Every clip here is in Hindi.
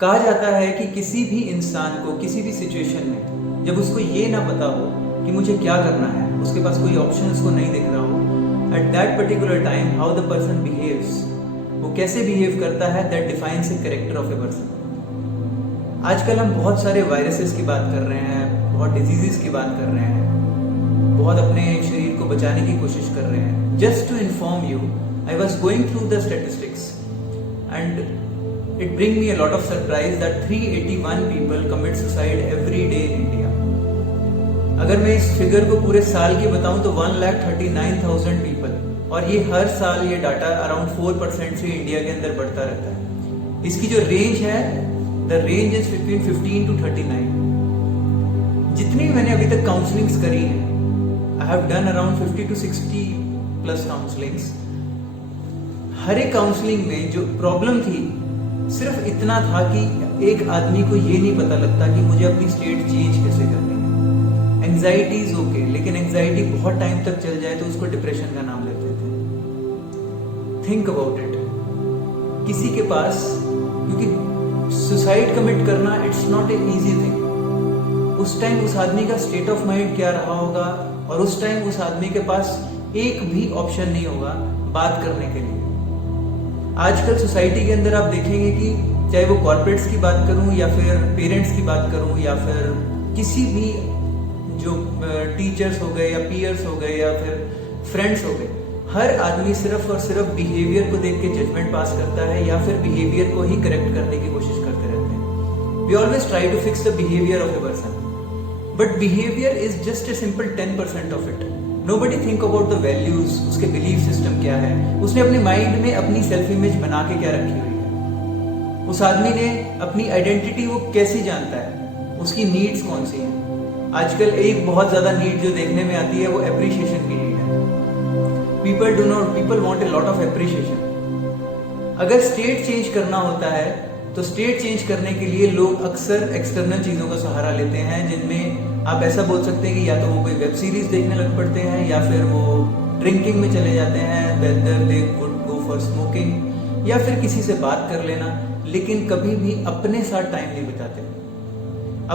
कहा जाता है कि किसी भी इंसान को किसी भी सिचुएशन में जब उसको ये ना पता हो कि मुझे क्या करना है, उसके पास कोई ऑप्शन उसको नहीं दिख रहा हो, at that particular time how the person behaves, वो कैसे बिहेव करता है, that defines the character of a person. आजकल हम बहुत सारे वायरसेस की बात कर रहे हैं, बहुत डिजीजेस की बात कर रहे हैं, बहुत अपने शरीर को बचाने की कोशिश कर रहे हैं। Just to inform you, I was going through the statistics and it bring me a lot of surprise that 381 people commit suicide every day in India. अगर मैं इस फिगर को पूरे साल की बताऊं तो 1,39,000 पीपल, और ये हर साल ये डाटा अराउंड 4% से इंडिया के अंदर बढ़ता रहता है। इसकी जो रेंज है, the range is between 15 to 39। जितनी मैंने अभी तक काउंसलिंग्स करी है, I have done around 50 to 60 plus counsellings. हर एक काउंसलिंग में जो प्रॉब्लम थी सिर्फ इतना था कि एक आदमी को ये नहीं पता लगता कि मुझे अपनी स्टेट चेंज कैसे करनी है। एंजाइटी इज ओके, लेकिन एंजाइटी बहुत टाइम तक चल जाए तो उसको डिप्रेशन का नाम लेते थे। Think about it. किसी के पास, क्योंकि सुसाइड कमिट करना it's not a easy thing. उस टाइम उस आदमी का स्टेट ऑफ माइंड क्या रहा होगा, और उस टाइम उस आदमी के पास एक भी ऑप्शन नहीं होगा बात करने के लिए। आजकल सोसाइटी के अंदर आप देखेंगे कि चाहे वो कॉर्पोरेट्स की बात करूं या फिर पेरेंट्स की बात करूं या फिर किसी भी जो टीचर्स हो गए या पीयर्स हो गए या फिर फ्रेंड्स हो गए, हर आदमी सिर्फ और सिर्फ बिहेवियर को देख के जजमेंट पास करता है या फिर बिहेवियर को ही करेक्ट करने की कोशिश करते रहते हैं। We always try to fix the behaviour of a person, but behaviour is just a simple 10% of it. Nobody think about the values, उसके बिलीफ सिस्टम क्या है, उसने अपने माइंड में अपनी सेल्फ इमेज बना के क्या रखी हुई है, उस आदमी ने अपनी आइडेंटिटी वो कैसी जानता है, उसकी नीड्स कौन सी हैं। आजकल एक बहुत ज्यादा नीड जो देखने में आती है वो एप्रिशिएशन की नीड है। People want a lot of appreciation. अगर स्टेट चेंज करना होता है तो स्टेट चेंज करने के लिए लोग अक्सर एक्सटर्नल चीजों का सहारा लेते हैं, जिनमें आप ऐसा बोल सकते हैं कि या तो वो कोई वेब सीरीज देखने लग पड़ते हैं या फिर वो ड्रिंकिंग में चले जाते हैं, whether they would go for smoking, या फिर किसी से बात कर लेना, लेकिन कभी भी अपने साथ टाइम नहीं बिताते।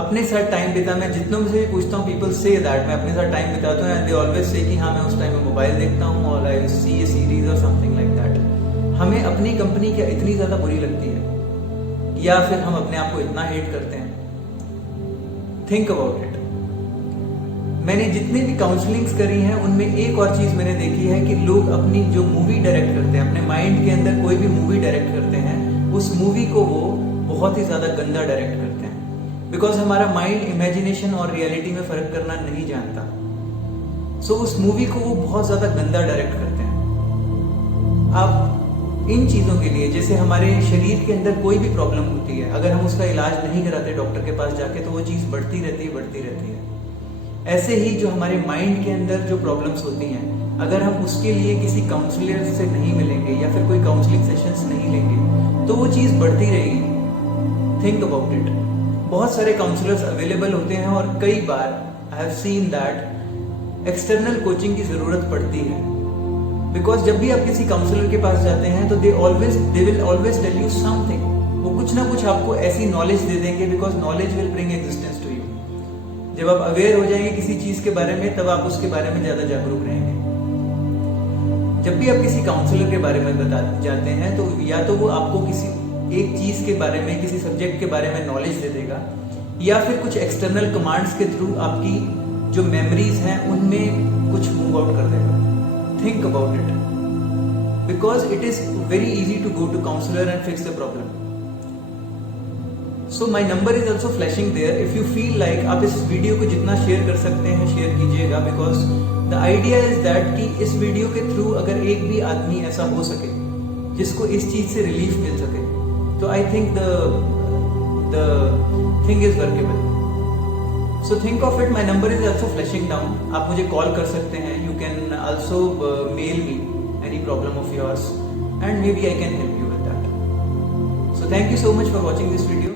अपने साथ टाइम बिता, मैं जितनों से भी पूछता हूँ, पीपल से दैट मैं अपने साथ टाइम बिताता हूँ, एंड दे ऑलवेज से कि हाँ मैं उस टाइम में मोबाइल देखता हूँ और आई सी ए सीरीज और समथिंग लाइक दैट। हमें अपनी कंपनी क्या इतनी ज्यादा बुरी लगती है, या फिर हम अपने आप को इतना हेट करते हैं। Think about it. मैंने जितनी भी काउंसलिंग्स करी हैं उनमें एक और चीज मैंने देखी है कि लोग अपनी जो मूवी डायरेक्ट करते हैं, अपने माइंड के अंदर कोई भी मूवी डायरेक्ट करते हैं, उस मूवी को वो बहुत ही ज्यादा गंदा डायरेक्ट करते हैं, बिकॉज हमारा माइंड इमेजिनेशन और रियलिटी में फर्क करना नहीं जानता। सो उस मूवी को वो बहुत ज्यादा गंदा डायरेक्ट करते हैं। आप इन चीजों के लिए, जैसे हमारे शरीर के अंदर कोई भी प्रॉब्लम होती है, अगर हम उसका इलाज नहीं कराते डॉक्टर के पास जाके, तो वो चीज बढ़ती रहती है। ऐसे ही जो हमारे माइंड के अंदर जो प्रॉब्लम्स होती हैं, अगर हम उसके लिए किसी काउंसलर से नहीं मिलेंगे या फिर कोई काउंसलिंग सेशंस नहीं लेंगे तो वो चीज़ बढ़ती रहेगी। Think about it. बहुत सारे काउंसलर्स अवेलेबल होते हैं और कई बार I have seen that external coaching की ज़रूरत पड़ती है, बिकॉज जब भी आप किसी काउंसलर के पास जाते हैं तो they will always tell you something. वो कुछ ना कुछ आपको ऐसी नॉलेज दे देंगे, because knowledge will bring existence to you. जब आप अवेयर हो जाएंगे किसी चीज के बारे में, तब आप उसके बारे में ज्यादा जागरूक रहेंगे। जब भी आप किसी काउंसलर के बारे में बता जाते हैं तो या तो वो आपको किसी एक चीज के बारे में, किसी सब्जेक्ट के बारे में नॉलेज दे देगा, या फिर कुछ एक्सटर्नल कमांड्स के थ्रू आपकी जो मेमोरीज हैं उनमें कुछ मूव आउट कर देगा। Think about it, because it is very easy to go to counsellor and fix the problem. So my number is also flashing there. If you feel like, आप इस वीडियो को जितना शेयर कर सकते हैं शेयर कीजिएगा, because the idea is that कि इस वीडियो के थ्रू अगर एक भी आदमी ऐसा हो सके जिसको इस चीज से रिलीफ मिल सके, तो I think the thing is workable. So think of it. My number is also flashing down. आप मुझे कॉल कर सकते हैं। You can also mail me any problem of yours and may be I can help you with that. So thank you so much for watching this video.